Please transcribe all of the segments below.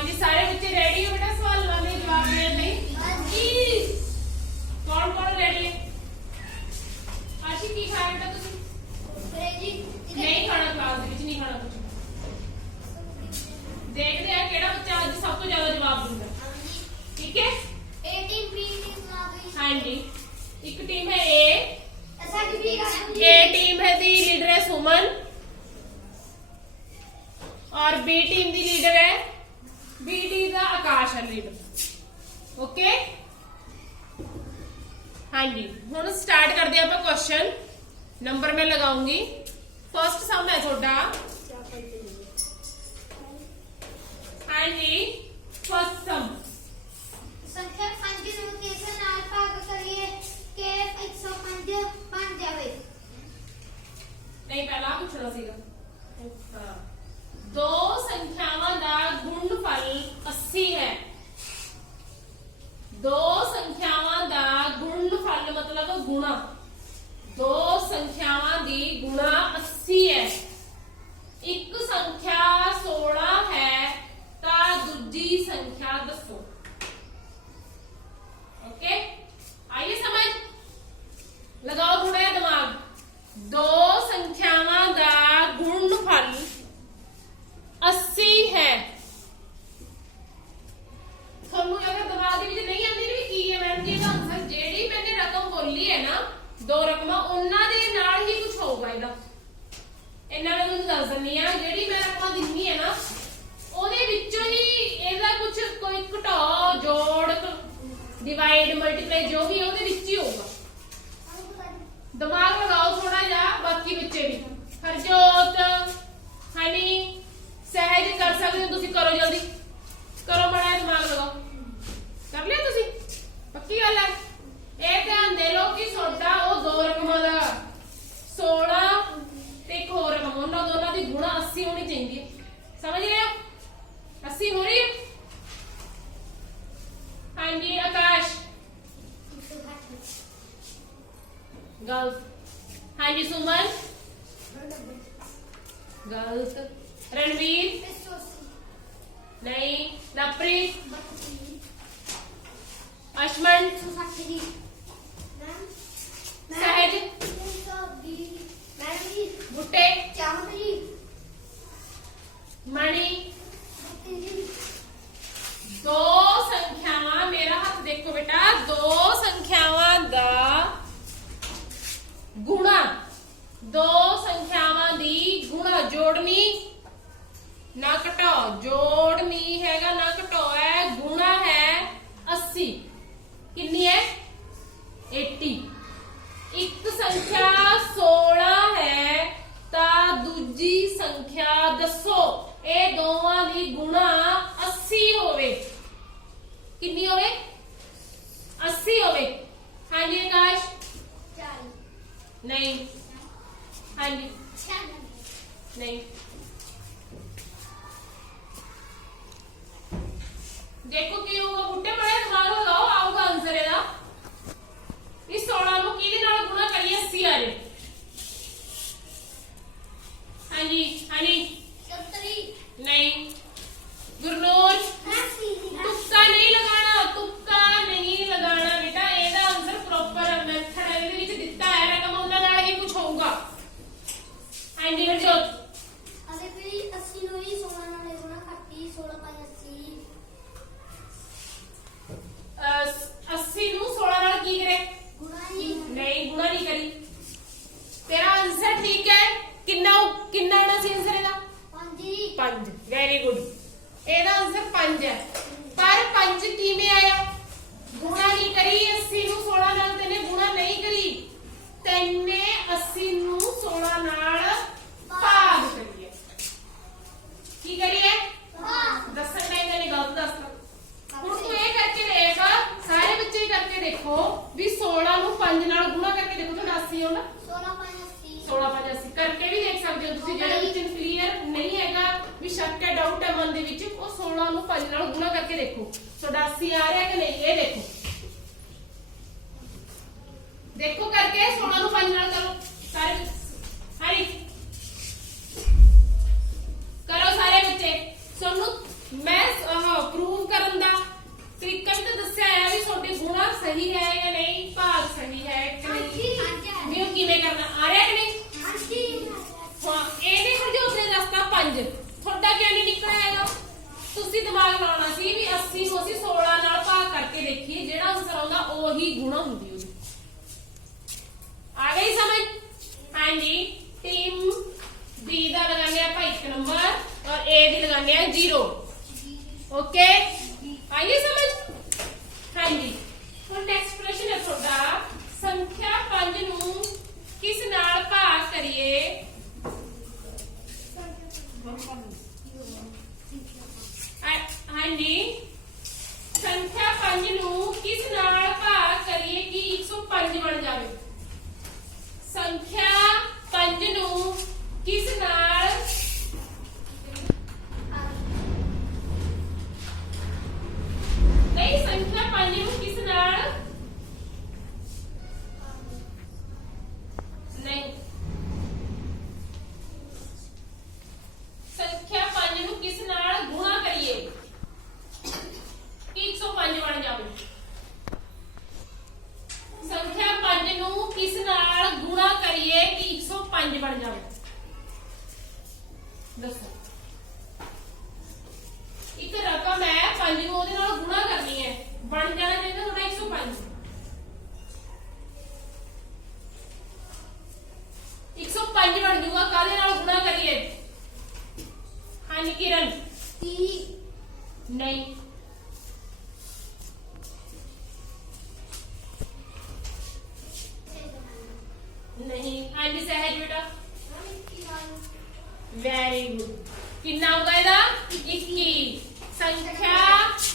ਹਾਂਜੀ ਸਾਰੇ ओके हाँ जी ਹੁਣ ਸਟਾਰਟ ਕਰਦੇ ਹਾਂ ਆਪਾਂ ਕੁਐਸਚਨ ਨੰਬਰ ਮੈਂ ਲਗਾਉਂਗੀ ਫਰਸਟ ਸਮ ਹੈ ਤੁਹਾਡਾ ਹਾਂ ਜੀ ਫਰਸਟ ਸਮ ਸੰਖਿਆ 5 ਨੂੰ ਕਿਸ ਨਾਲ ਭਾਗ ਕਰੀਏ ਕਿ 105 ਬਣ ਜਾਵੇ ਨਹੀਂ ਪਹਿਲਾਂ ਪੁੱਛਣਾ ਸੀਗਾ ਹਾਂ ਦੋ ਸੰਖਿਆਵਾਂ ਦਾ ਗੁਣਨਫਲ 80 ਹੈ ਦੋ ਸੰਖਿਆਵਾਂ ਦਾ ਗੁਣਨਫਲ ਮਤਲਬ ਗੁਣਾ। ਦੋ ਸੰਖਿਆਵਾਂ ਦੀ ਗੁਣਾ 80 ਹੈ। ਇਹਨਾਂ ਮੈਂ ਤੁਹਾਨੂੰ ਦੱਸ ਦਿੰਦੀ ਆ ਜਿਹੜੀ ਮੈਂ ਰਕਮਾਂ ਦਿੰਨੀ ਹੈ ਨਾ, ਉਹਦੇ ਵਿੱਚੋਂ ਹੀ ਇਹਦਾ ਕੁਝ ਕੋਈ ਘਟਾਓ, ਜੋੜ ਡਿਵਾਈਡ ਮਲਟੀਪਲਾਈ ਜੋ ਵੀ ਉਹਦੇ ਵਿੱਚ ਹੀ ਹੋਊਗਾ। ਦਿਮਾਗ ਲਗਾਓ ਥੋੜਾ ਜਿਹਾ, ਬਾਕੀ ਬੱਚੇ ਵੀ। ਹਰਜੋਤ, ਹਨੀ, ਸਹਿਜ ਕਰ ਸਕਦੇ ਹੋ ਤੁਸੀਂ, ਕਰੋ ਜਲਦੀ। ਕਰੋ ਬੜਾ ਦਿਮਾਗ ਲਗਾਓ। ਕਰ ਲਿਆ ਤੁਸੀਂ? ਪੱਕੀ ਗੱਲ ਹੈ? ਇਹ ਧਿਆਨ ਦੇ ਲਓ ਕਿ ਤੁਹਾਡਾ ਉਹ ਦੋ ਰਕਮਾਂ ਦਾ 16 ਤੇ ਇੱਕ ਹੋਰ ਰਕਮ ਉਹਨਾਂ ਦੋਨਾਂ ਦੀ ਗੁਣਾ 80 ਹੋਣੀ ਚਾਹੀਦੀ ਹੈ। ਸਮਝ ਰਹੇ ਹੋ? 80 ਹੋ ਰਹੀ ਹੈ? ਹਾਂਜੀ ਆਕਾਸ਼। ਗਲਤ। ਹਾਂਜੀ ਸੁਮਨ। ਗਲਤ। ਰਣਵੀਰ। ਨਹੀਂ ਨਪ੍ਰੀਤ ਅਸ਼ਮਨ। ਸਹਿਜ। ਬੁੱਟੇ ਮਣੀ। ਦੋ ਸੰਖਿਆਵਾਂ ਮੇਰਾ ਹੱਥ ਦੇਖੋ ਬੇਟਾ ਦੋ ਸੰਖਿਆਵਾਂ ਦਾ ਗੁਣਾ। ਦੋ ਸੰਖਿਆਵਾਂ ਦੀ ਗੁਣਾ ਜੋੜਨੀ ਨਾ ਘਟਾਓ। ਜੋੜਨੀ ਹੈਗਾ ਨਾ ਘਟਾਓ ਹੈ ਗੁਣਾ ਸੰਖਿਆ ਦੱਸੋ ਇਹ ਦੋਵਾਂ ਦੀ ਗੁਣਾ 80 ਹੋਵੇ। ਕਿੰਨੀ ਹੋਵੇ? 80 ਹੋਵੇ। ਹਾਂਜੀ ਆਕਾਸ਼? ਨਹੀਂ। ਹਾਂਜੀ। ਨਹੀਂ। ਦੇਖੋ ਕੀ ਹੋਊਗਾ ਬੁੱਟੇ ਬੜੇ ਦਿਮਾਗ ਲਗਾਓ ਆਊਗਾ ਆਨਸਰ ਇਹਦਾ। ਇਸ 16 ਨੂੰ ਕਿਹਦੇ ਨਾਲ ਗੁਣਾ ਕਰੀਏ 80 ਆ ਜੇ ਹਾਂਜੀ ਹਾਂਜੀ। ਸੰਤਰੀ ਨਹੀਂ। ਗੁਰਨੂਰ ਹਾਂ ਸੀ ਤੁੱਕਾ ਨਹੀਂ ਲਗਾਣਾ ਤੁੱਕਾ ਨਹੀਂ ਲਗਾਣਾ ¿Qué? Ahí es ਬਣ ਜੂਗਾ ਕਾਹਦੇ ਨਾਲ ਗੁਣਾ ਕਰੀਏ? ਹਾਂਜੀ ਕਿਰਨ ਨਹੀਂ ਨਹੀਂ ਹਾਂਜੀ ਸਹਿਜ ਬੇਟਾ ਵੈਰੀ ਗੁੱਡ ਕਿੰਨਾ ਹੋਗਾ ਇਹਦਾ 21 ਸੰਖਿਆ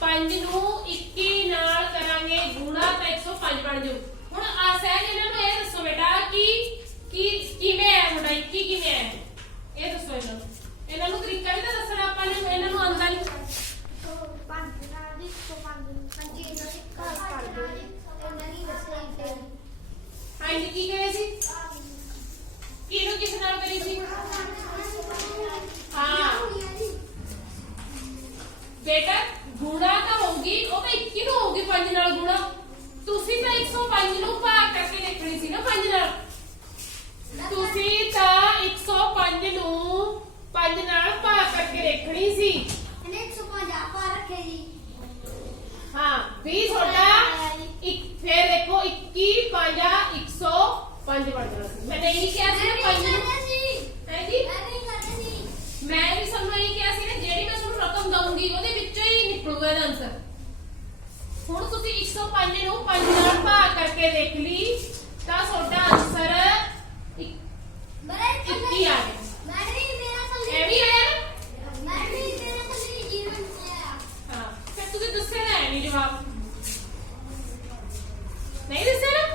5 ਨੂੰ 21 ਨਾਲ ਕਰਾਂਗੇ ਗੁਣਾ ਤਾਂ 105 ਬਣ ਜਾਊ ਹੁਣ ਆ ਸਹਿਜ ਇਹਨਾਂ ਨੂੰ ਇਹ ਦੱਸੋ ਬੇਟਾ ਕਿ ਕਿ ਕਿਵੇਂ ਹੈ ਤੁਹਾਡਾ 21 ਕਿਵੇਂ ਹੈ ਇਹ ਦੱਸੋ ਇਹਨਾਂ ਨੂੰ। ਇਹਨਾਂ ਨੂੰ ਤਰੀਕਾ ਵੀ ਤਾਂ ਦੱਸਣਾ ਆਪਾਂ ਨੇ ਇਹਨਾਂ ਨੂੰ ਆਉਂਦਾ ਨਹੀਂ। ਹਾਂਜੀ, ਕੀ ਕਰੇ ਸੀ? ਕਿਹਨੂੰ ਕਿਸ ਨਾਲ ਕਰੀ ਸੀ? ਬੇਟਾ, ਗੁਣਾ ਤਾਂ ਹੋਊਗੀ, ਉਹ ਤਾਂ 21 ਨੂੰ ਹੋਊਗੀ 5 ਨਾਲ ਗੁਣਾ। ਤੁਸੀਂ ਤਾਂ 105 ਨੂੰ ਭਾਗ ਕਰਕੇ ਦੇਖਣੀ ਸੀ ਨਾ 5 ਨਾਲ। ਤੁਸੀਂ ਤਾਂ 105 ਨੂੰ 5 ਨਾਲ ਭਾਗ ਕਰਕੇ ਦੇਖਣੀ ਸੀ। ਹਾਂ ਵੀ ਤੁਹਾਡਾ ਇੱਕ ਫੇਰ ਦੇਖੋ 21 5 105 ਬਣ ਜਾਣਾ ਸੀ। ਮੈਂ ਨਹੀਂ ਕਿਹਾ ਸੀ ਨਾ 5 ਨੂੰ। ਹੈ ਜੀ? ਮੈਂ ਵੀ ਤੁਹਾਨੂੰ ਇਹ ਕਿਹਾ ਸੀ ਨਾ ਜਿਹੜੀ ਮੈਂ ਤੁਹਾਨੂੰ ਰਕਮ ਦਊਂਗੀ ਉਹਦੇ ਵਿੱਚੋਂ ਹੀ ਨਿਕਲੂਗਾ ਇਹਦਾ ਆਨਸਰ ਹੁਣ ਤੁਸੀਂ 105 ਨੂੰ 5 ਨਾਲ ਭਾਗ ਕਰਕੇ ਦੇਖ ਲਈ ਤਾਂ ਤੁਹਾਡਾ ਆਨਸਰ 21 ਆ ਗਿਆ ਇਹ ਵੀ ਆਇਆ ਨਾ ਹਾਂ ਫਿਰ ਤੁਸੀਂ ਦੱਸਿਆ ਨਾ ਹੈ ਨਹੀਂ ਜਵਾਬ ਨਹੀਂ ਦੱਸਿਆ ਨਾ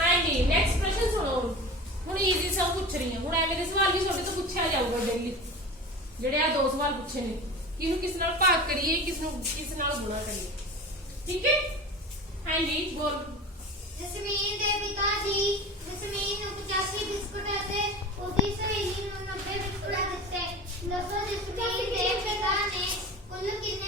ਹਾਂਜੀ ਨੈਕਸਟ ਪ੍ਰਸ਼ਨ ਸੁਣੋ ਹੁਣ ਈਜ਼ੀ ਸਭ ਪੁੱਛ ਰਹੀ ਹਾਂ ਹੁਣ ਐਵੇਂ ਦੇ ਸਵਾਲ ਵੀ ਤੁਹਾਡੇ ਤੋਂ ਪੁੱਛਿਆ ਜਾਊਗਾ ਡੇਲੀ ਜਿਹੜੇ ਆ ਦੋ ਸਵਾਲ ਪੁੱਛੇ ਨੇ। ਕਿ ਇਹਨੂੰ ਕਿਸ ਨਾਲ ਭਾਗ ਕਰੀਏ ਕਿਸ ਨੂੰ ਕਿਸ ਨਾਲ ਗੁਣਾ ਕਰੀਏ। ਠੀਕ ਹੈ? ਹਾਂਜੀ, ਬੋਲ। ਜਸਮੀਨ ਦੇ ਪਿਤਾ ਜੀ, ਜਸਮੀਨ ਨੂੰ 85 ਬਿਸਕੁਟ ਅਤੇ ਉਹਦੀ ਸਹੇਲੀ ਨੂੰ 90 ਬਿਸਕੁਟ ਦਿੱਤੇ। ਦੱਸੋ ਜਸਮੀਨ ਦੇ ਪਿਤਾ ਨੇ ਕੁੱਲ ਕਿੰਨੇ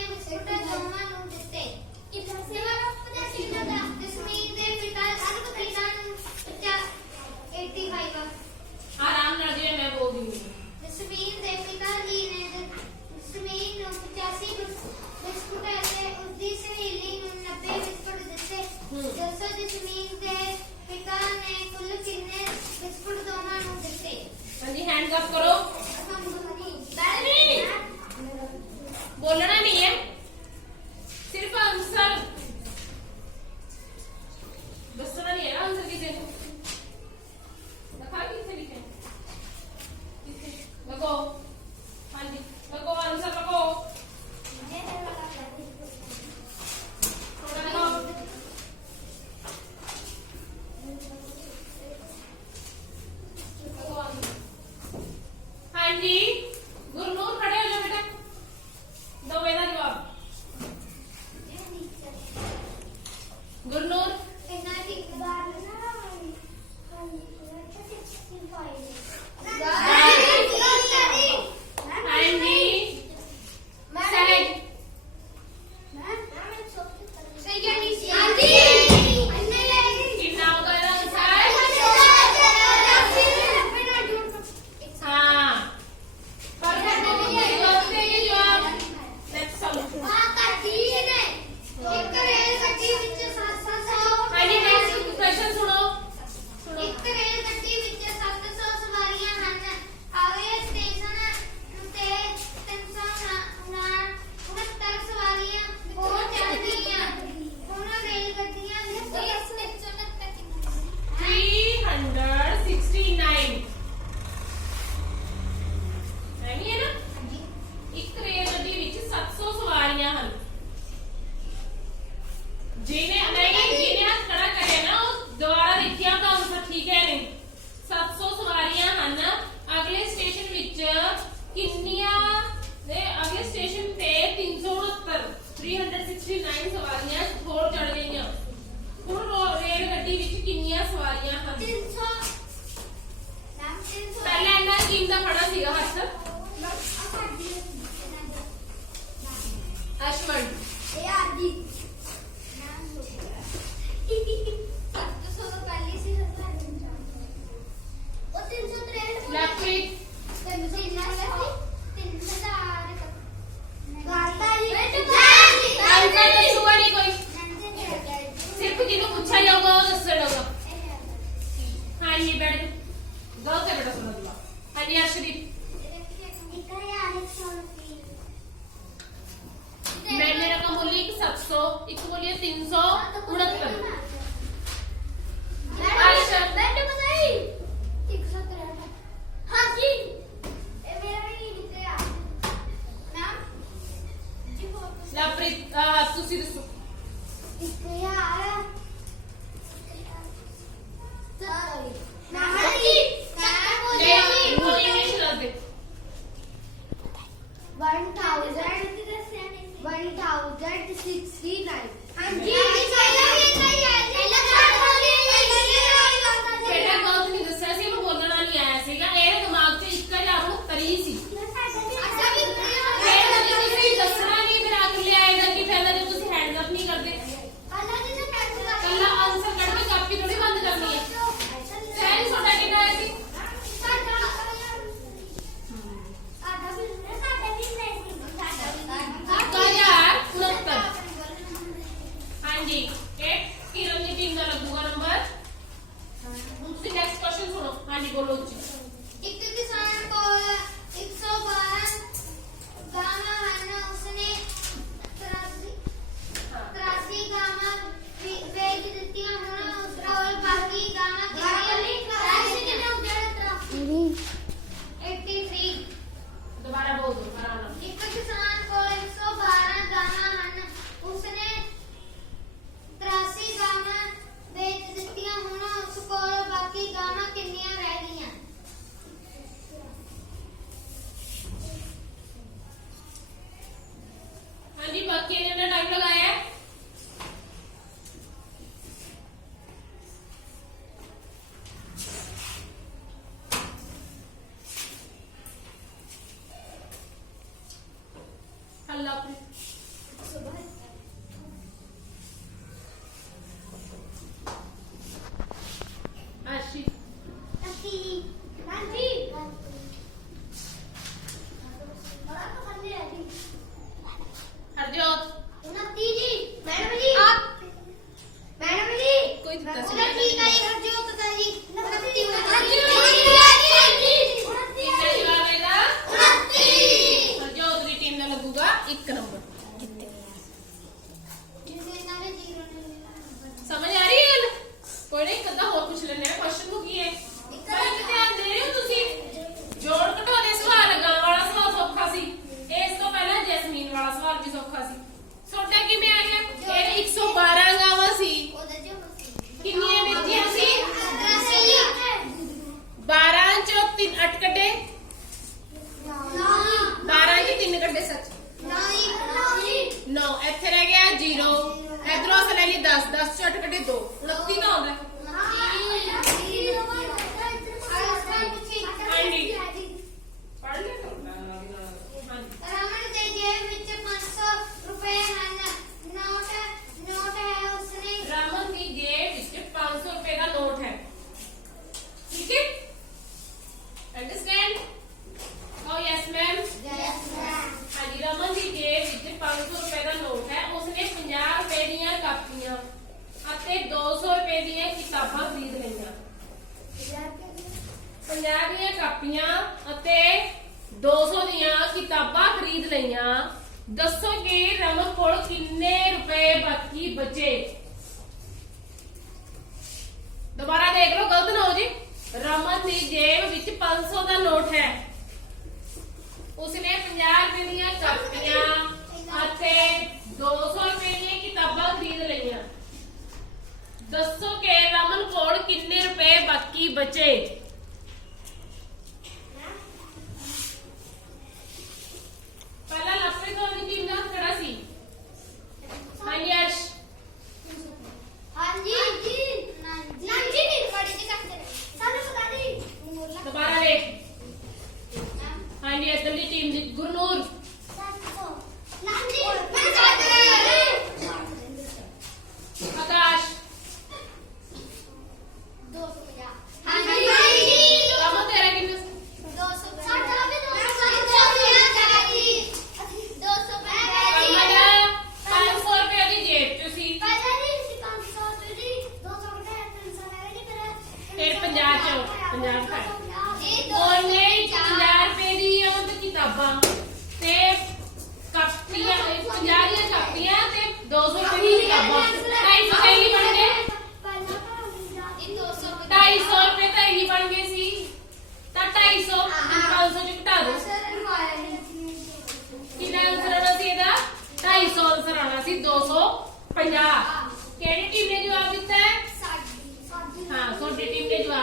369 ਸਵਾਰੀਆਂ ਹੋਰ ਚੜ ਗਈਆਂ। ਹੁਣ ਰੋ- ਰੇਲ ਗੱਡੀ ਵਿੱਚ ਕਿੰਨੀਆਂ ਸਵਾਰੀਆਂ ਹਨ? 300 ਮੈਮ 300 ਪਹਿਲਾਂ ਇਹਨਾਂ ਸਕੀਮ ਦਾ ਫੜਾ ਸੀਗਾ ਹੱਥ ਮੈਮ ਆ ਸਾਡੀ ਇਹਨਾਂ ਦੀ ਅਸ਼ਮਨ नहीं ये बैठ गलत है बेटा समझ लो हाँ जी अर्शदीप मैंने रकम बोली एक सात सौ एक बोली तीन सौ उनहत्तर लवप्रीत तुसी दसो 200 ਦੀਆਂ ਕਿਤਾਬਾਂ ਖਰੀਦ ਲਈਆਂ। ਦੱਸੋ ਕਿ ਰਮਨ ਕੋਲ ਕਿੰਨੇ ਰੁਪਏ ਬਾਕੀ ਬਚੇ? ਦੁਬਾਰਾ ਦੇਖ ਲਓ, ਗਲਤ ਨਾ ਹੋ ਜੀ। ਰਮਨ ਦੀ ਜੇਬ ਵਿੱਚ 500 ਦਾ ਨੋਟ ਹੈ। ਉਸਨੇ 50 ਰੁਪਏ ਦੀਆਂ ਕਾਪੀਆਂ ਅਤੇ 200 ਰੁਪਏ ਦੀਆਂ ਕਿਤਾਬਾਂ ਖਰੀਦ ਲਈਆਂ। ਦੱਸੋ ਕਿ ਰਮਨ ਕੋਲ ਕਿੰਨੇ ਰੁਪਏ ਬਾਕੀ ਬਚੇ? Pala la fe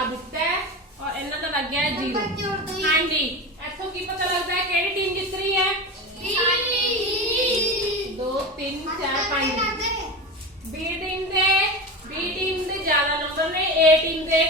ਲਾ ਦਿੱਤਾ ਹੈ ਔਰ ਇਹਨਾਂ ਦਾ ਲੱਗਿਆ ਹੈ ਜ਼ੀਰੋ। ਨੰਬਰ ਜੋੜ ਦਿਓ। ਹਾਂਜੀ ਇੱਥੋਂ ਕੀ ਪਤਾ ਲੱਗਦਾ ਹੈ ਕਿਹੜੀ ਟੀਮ ਜਿੱਤ ਰਹੀ ਹੈ? 2 3 4 5 ਬੀ ਟੀਮ ਦੇ ਬੀ ਟੀਮ ਦੇ ਜ਼ਿਆਦਾ ਨੰਬਰ ਨੇ ਏ ਟੀਮ ਦੇ।